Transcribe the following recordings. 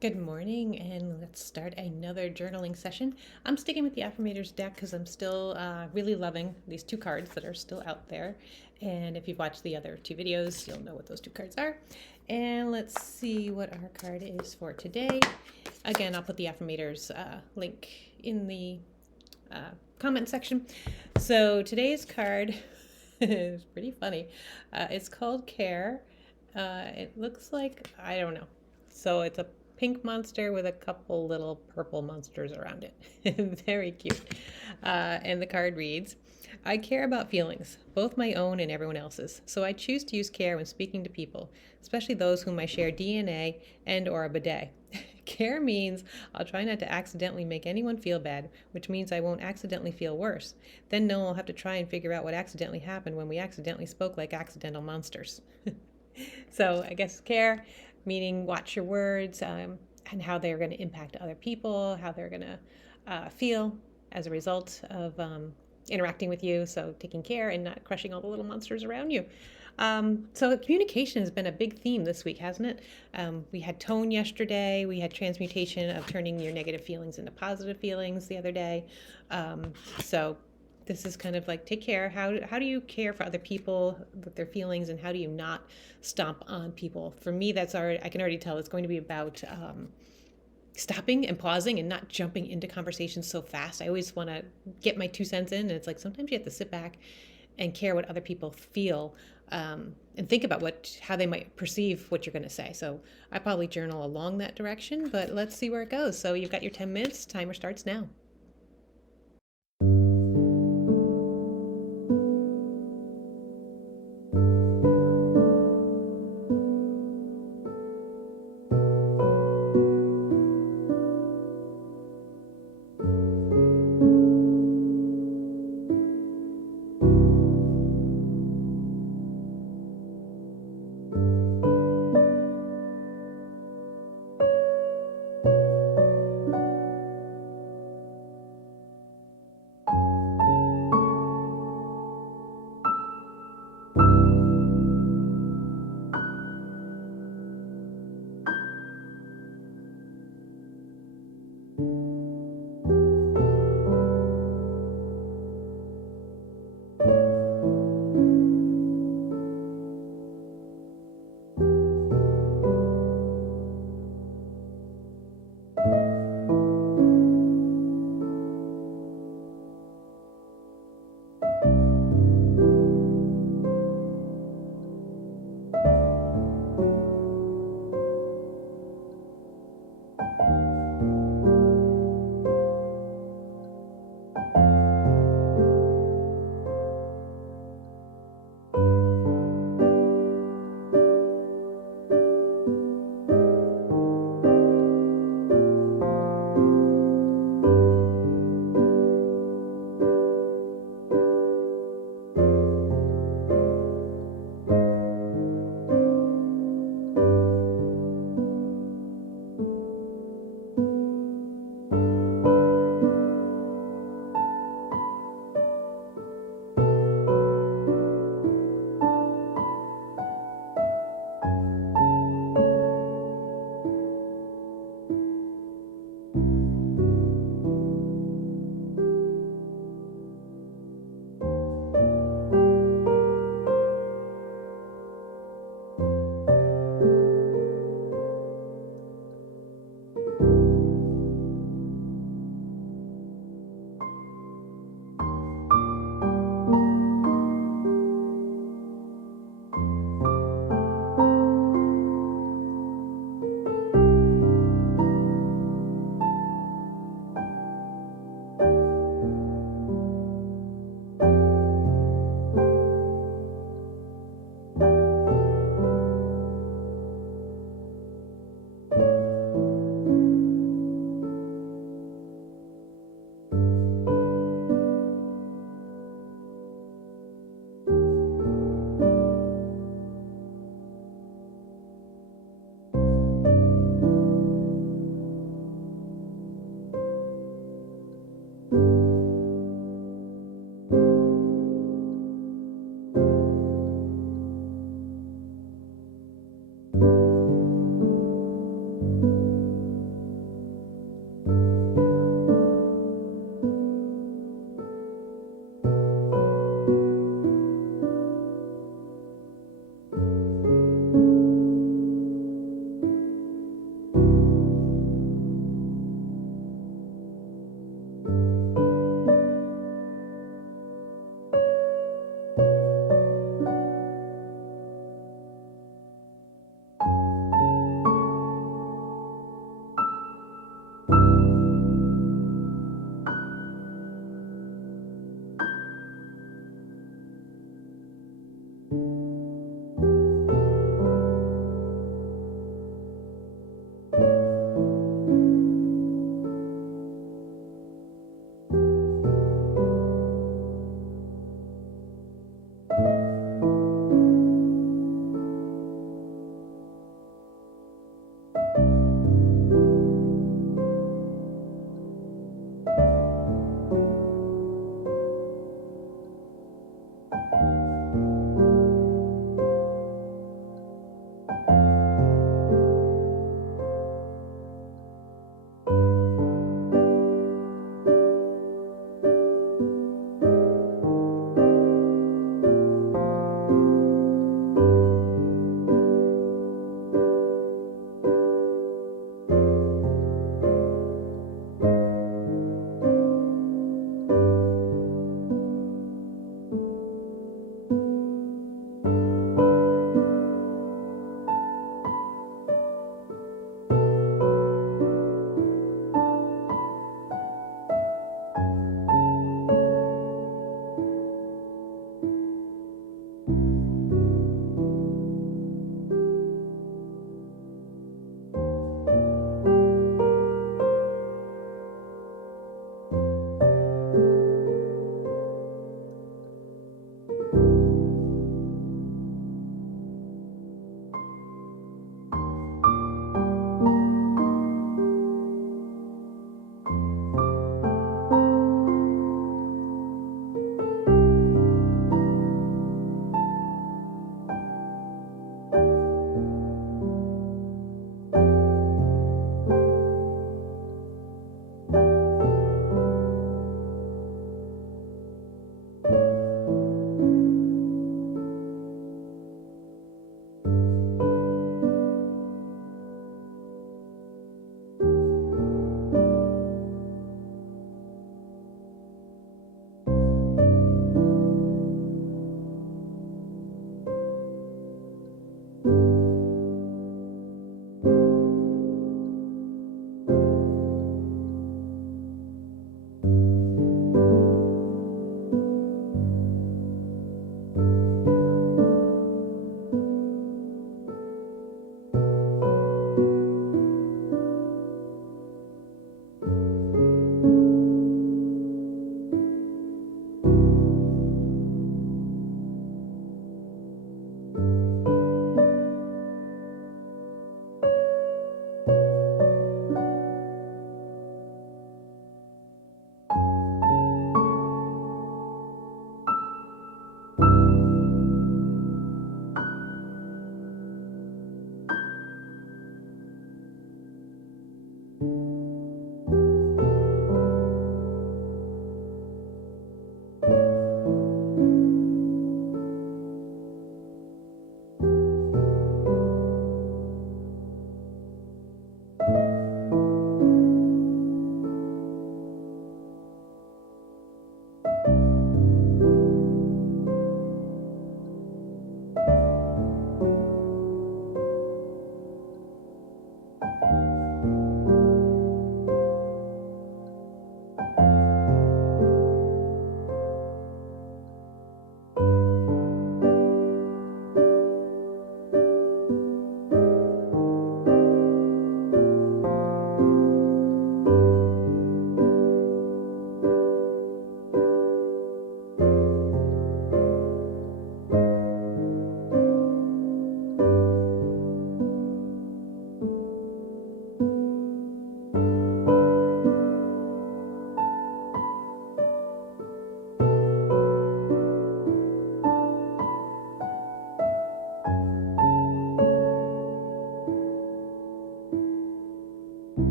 Good morning, and let's start another journaling session. I'm sticking with the Affirmators deck because I'm still really loving these two cards that are still out there. And if you've watched the other two videos, you'll know what those two cards are. And let's see what our card is for today. Again, I'll put the Affirmators link in the comment section. So today's card is pretty funny. It's called Care. It looks like, I don't know. So it's a pink monster with a couple little purple monsters around it. Very cute. And the card reads, I care about feelings, both my own and everyone else's, so I choose to use care when speaking to people, especially those whom I share DNA and or a bidet. Care means I'll try not to accidentally make anyone feel bad, which means I won't accidentally feel worse. Then no one will have to try and figure out what accidentally happened when we accidentally spoke like accidental monsters. So I guess care, meaning watch your words and how they're going to impact other people, how they're going to feel as a result of interacting with you. So taking care and not crushing all the little monsters around you. So communication has been a big theme this week, hasn't it? We had tone yesterday. We had transmutation of turning your negative feelings into positive feelings the other day. So this is kind of like take care. How do you care for other people with their feelings, and how do you not stomp on people? For me, that's already, I can already tell it's going to be about stopping and pausing and not jumping into conversations so fast. I always want to get my 2 cents in, and it's like sometimes you have to sit back and care what other people feel, and think about how they might perceive what you're going to say. So I probably journal along that direction, but let's see where it goes. So you've got your 10 minutes. Timer starts now.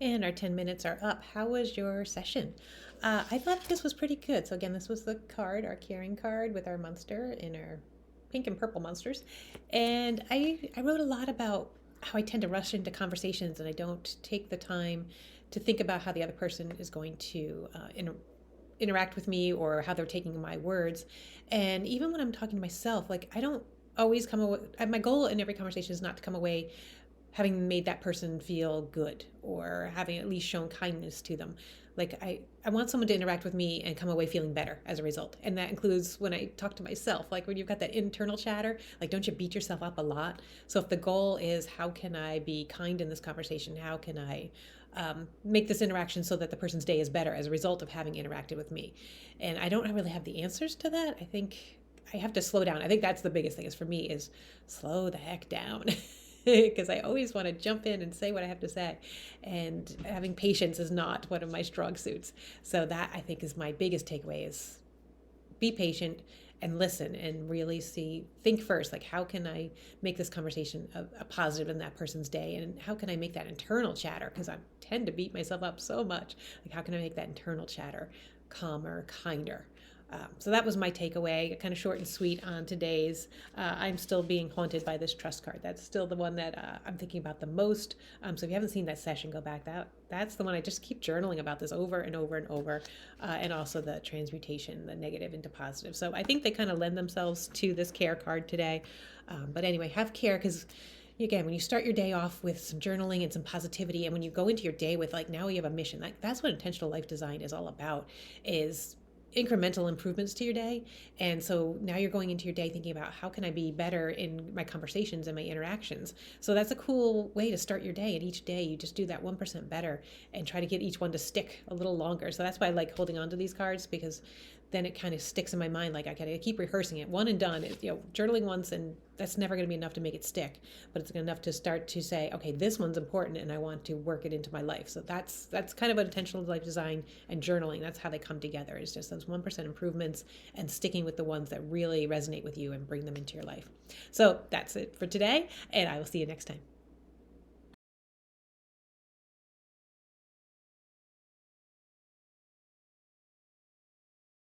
And our 10 minutes are up. How was your session? I thought this was pretty good. So, again, this was the card, our caring card with our monster in our pink and purple monsters. And I wrote a lot about how I tend to rush into conversations and I don't take the time to think about how the other person is going to interact with me or how they're taking my words. And even when I'm talking to myself, like I don't always come away, my goal in every conversation is not to come away having made that person feel good or having at least shown kindness to them. Like I want someone to interact with me and come away feeling better as a result. And that includes when I talk to myself, like when you've got that internal chatter, like don't you beat yourself up a lot? So if the goal is how can I be kind in this conversation? How can I make this interaction so that the person's day is better as a result of having interacted with me? And I don't really have the answers to that. I think I have to slow down. I think that's the biggest thing is for me is slow the heck down. Because I always want to jump in and say what I have to say. And having patience is not one of my strong suits. So that I think is my biggest takeaway is be patient and listen and really think first, like how can I make this conversation a positive in that person's day? And how can I make that internal chatter? Because I tend to beat myself up so much. Like how can I make that internal chatter calmer, kinder? So that was my takeaway, kind of short and sweet on today's. I'm still being haunted by this trust card. That's still the one that I'm thinking about the most. So if you haven't seen that session, go back. That's the one I just keep journaling about this over and over and over. And also the transmutation, the negative into positive. So I think they kind of lend themselves to this care card today. But anyway, have care because again, when you start your day off with some journaling and some positivity, and when you go into your day with like now you have a mission, like that's what intentional life design is all about, is incremental improvements to your day. And so now you're going into your day thinking about how can I be better in my conversations and my interactions. So that's a cool way to start your day. And each day you just do that 1% better and try to get each one to stick a little longer. So that's why I like holding on to these cards, because then it kind of sticks in my mind. Like I gotta keep rehearsing it. One and done. Journaling once, and that's never going to be enough to make it stick. But it's enough to start to say, okay, this one's important, and I want to work it into my life. So that's kind of what intentional life design and journaling. That's how they come together. Is just those 1% improvements and sticking with the ones that really resonate with you and bring them into your life. So that's it for today, and I will see you next time.